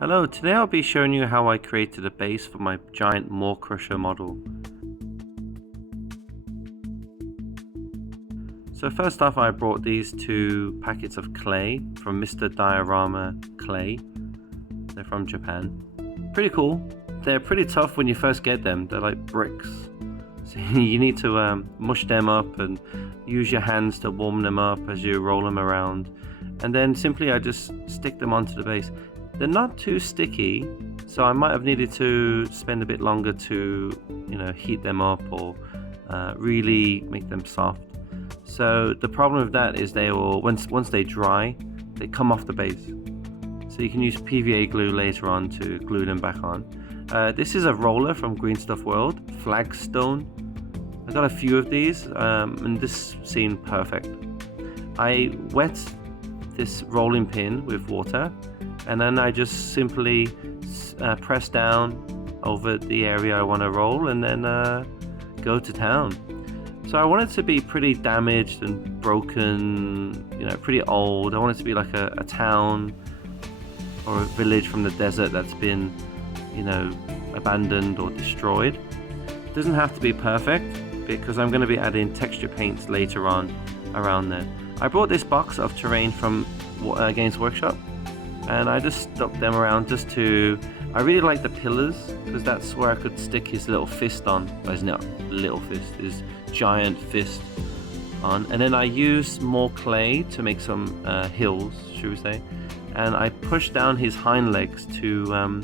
Hello, today I'll be showing you how I created a base for my giant Maw-Krusha model. So first off, I brought these 2 packets of clay from Mr. Diorama Clay. They're from Japan. Pretty cool. They're pretty tough when you first get them. They're like bricks. So you need to mush them up and use your hands to warm them up as you roll them around. And then simply I just stick them onto the base. They're not too sticky, so I might have needed to spend a bit longer to, heat them up or really make them soft. So the problem with that is they will, once they dry, they come off the base. So you can use PVA glue later on to glue them back on. This is a roller from Greenstuff World, Flagstone. I got a few of these, and this seemed perfect. I wet this rolling pin with water, and then I just simply press down over the area I want to roll, and then go to town. So I want it to be pretty damaged and broken, pretty old. I want it to be like a town or a village from the desert that's been, abandoned or destroyed. It doesn't have to be perfect because I'm going to be adding texture paints later on around there. I brought this box of terrain from Games Workshop, and I just stuck them around just to... I really like the pillars because that's where I could stick his little fist on. Well, his not little fist, his giant fist on. And then I used more clay to make some hills, should we say. And I pushed down his hind legs to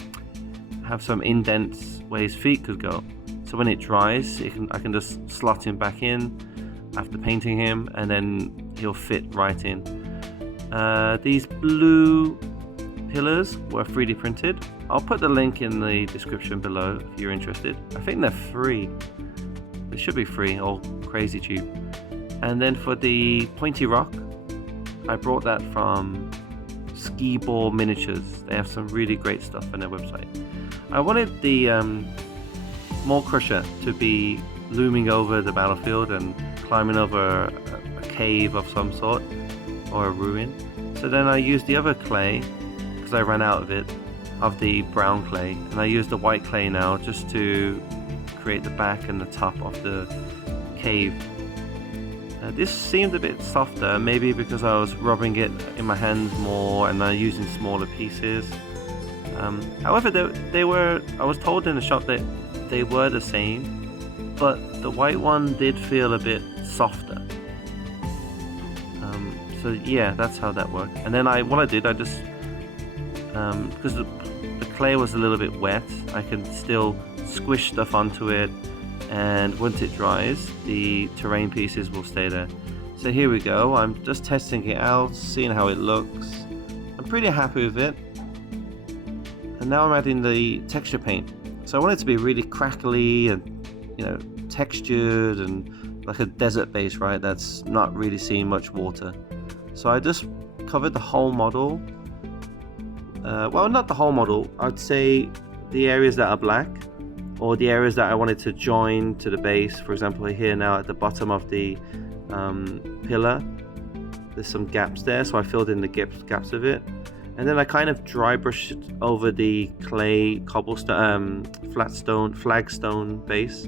have some indents where his feet could go. So when it dries, I can just slot him back in after painting him, and then he'll fit right in. These blue pillars were 3D printed. I'll put the link in the description below if you're interested. I think they're free. They should be free or crazy cheap. And then for the pointy rock, I brought that from Ski Ball Miniatures. They have some really great stuff on their website. I wanted the Maw-Krusha to be looming over the battlefield and climbing over a cave of some sort or a ruin. So then I used the other clay because I ran out of it, of the brown clay, and I used the white clay now just to create the back and the top of the cave. This seemed a bit softer, maybe because I was rubbing it in my hands more and I'm using smaller pieces. However, I was told in the shop that they were the same, but the white one did feel a bit softer. So yeah, that's how that worked. And then what I did, I just because the clay was a little bit wet, I can still squish stuff onto it, and once it dries, the terrain pieces will stay there. So here we go. I'm just testing it out, seeing how it looks. I'm pretty happy with it. And now I'm adding the texture paint. So I want it to be really crackly and textured and like a desert base, right? That's not really seeing much water. So I just covered the whole model. Well, not the whole model. I'd say the areas that are black, or the areas that I wanted to join to the base. For example, here now at the bottom of the pillar, there's some gaps there, so I filled in the gaps of it. And then I kind of dry brushed over the clay cobblestone, flagstone base.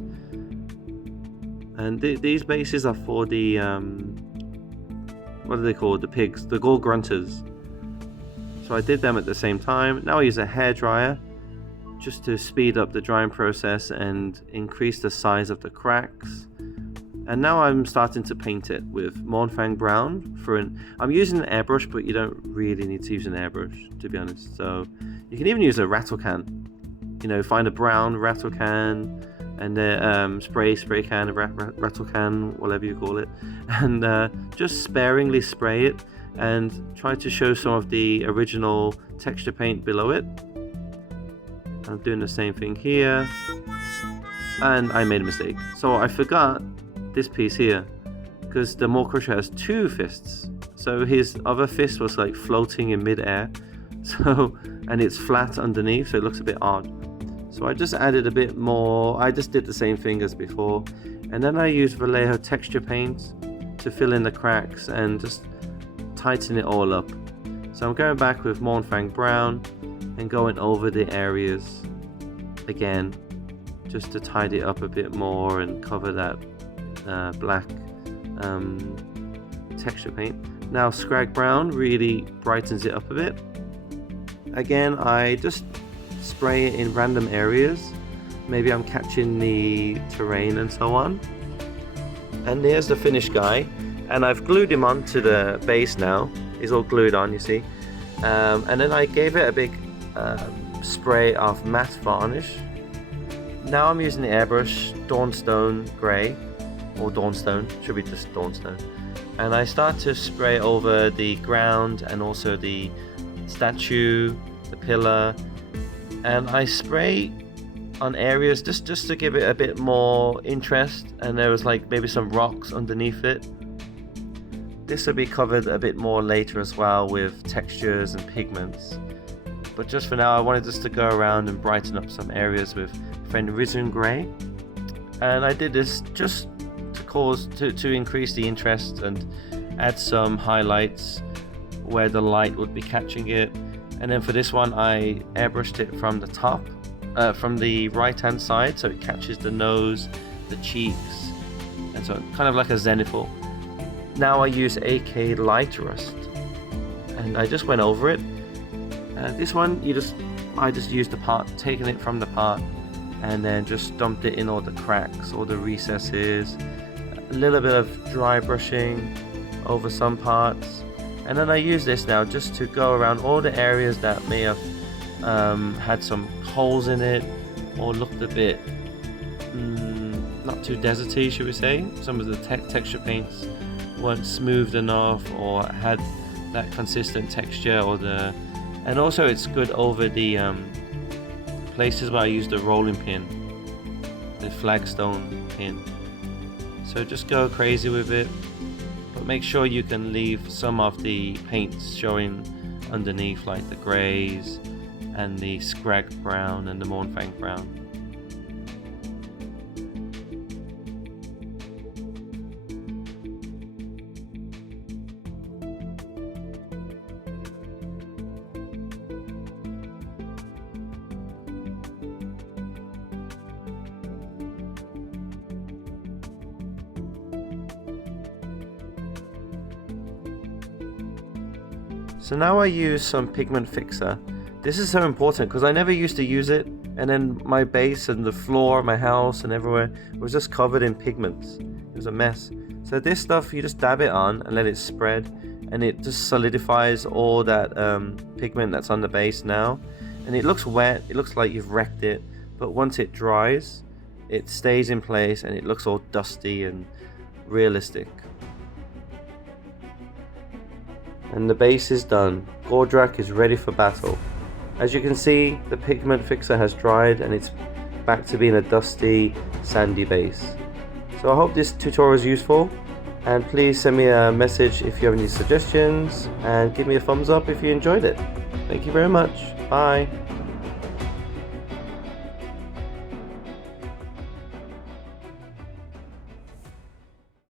And these bases are for the what are they called? The pigs, the gore grunters. So I did them at the same time. Now I use a hairdryer just to speed up the drying process and increase the size of the cracks. And now I'm starting to paint it with Mornfang Brown. I'm using an airbrush, but you don't really need to use an airbrush, to be honest. So you can even use a rattle can. Find a brown rattle can and a spray can, a rattle can, whatever you call it, and just sparingly spray it and try to show some of the original texture paint below it. I'm doing the same thing here, and I made a mistake. So I forgot this piece here because the Maw-Krusha has 2 fists. So his other fist was like floating in mid-air. And it's flat underneath, so it looks a bit odd. So I just added a bit more. I just did the same thing as before, and then I used Vallejo texture paint to fill in the cracks and just tighten it all up. So I'm going back with Mornfang Brown and going over the areas again, just to tidy it up a bit more and cover that black texture paint. Now Scrag Brown really brightens it up a bit. Again, I just spray it in random areas. Maybe I'm catching the terrain and so on. And here's the finished guy, and I've glued him onto the base now. He's all glued on, you see. And then I gave it a big spray of matte varnish. Now I'm using the airbrush Dawnstone Grey, or Dawnstone, should be just Dawnstone. And I start to spray over the ground and also the statue, the pillar, and I spray on areas just to give it a bit more interest. And there was like maybe some rocks underneath it. This will be covered a bit more later as well with textures and pigments, but just for now I wanted just to go around and brighten up some areas with Risen Grey. And I did this just to increase the interest and add some highlights where the light would be catching it. And then for this one I airbrushed it from the top, from the right hand side, so it catches the nose, the cheeks, and so kind of like a zenithal. Now I use AK Light Rust, and I just went over it. This one I just used the part, taking it from the part, and then just dumped it in all the cracks, all the recesses, a little bit of dry brushing over some parts. And then I use this now just to go around all the areas that may have had some holes in it, or looked a bit not too deserty, should we say. Some of the texture paints weren't smooth enough or had that consistent texture, and also it's good over the places where I used the rolling pin, the flagstone pin. So just go crazy with it, but make sure you can leave some of the paints showing underneath, like the greys and the Scrag Brown and the Mournfang Brown. So now I use some pigment fixer. This is so important because I never used to use it, and then my base and the floor, my house and everywhere was just covered in pigments. It was a mess. So this stuff, you just dab it on and let it spread, and it just solidifies all that pigment that's on the base now. And it looks wet, it looks like you've wrecked it, but once it dries, it stays in place and it looks all dusty and realistic. And the base is done. Gordrakk is ready for battle. As you can see, the pigment fixer has dried and it's back to being a dusty, sandy base. So I hope this tutorial is useful, and please send me a message if you have any suggestions, and give me a thumbs up if you enjoyed it. Thank you very much. Bye.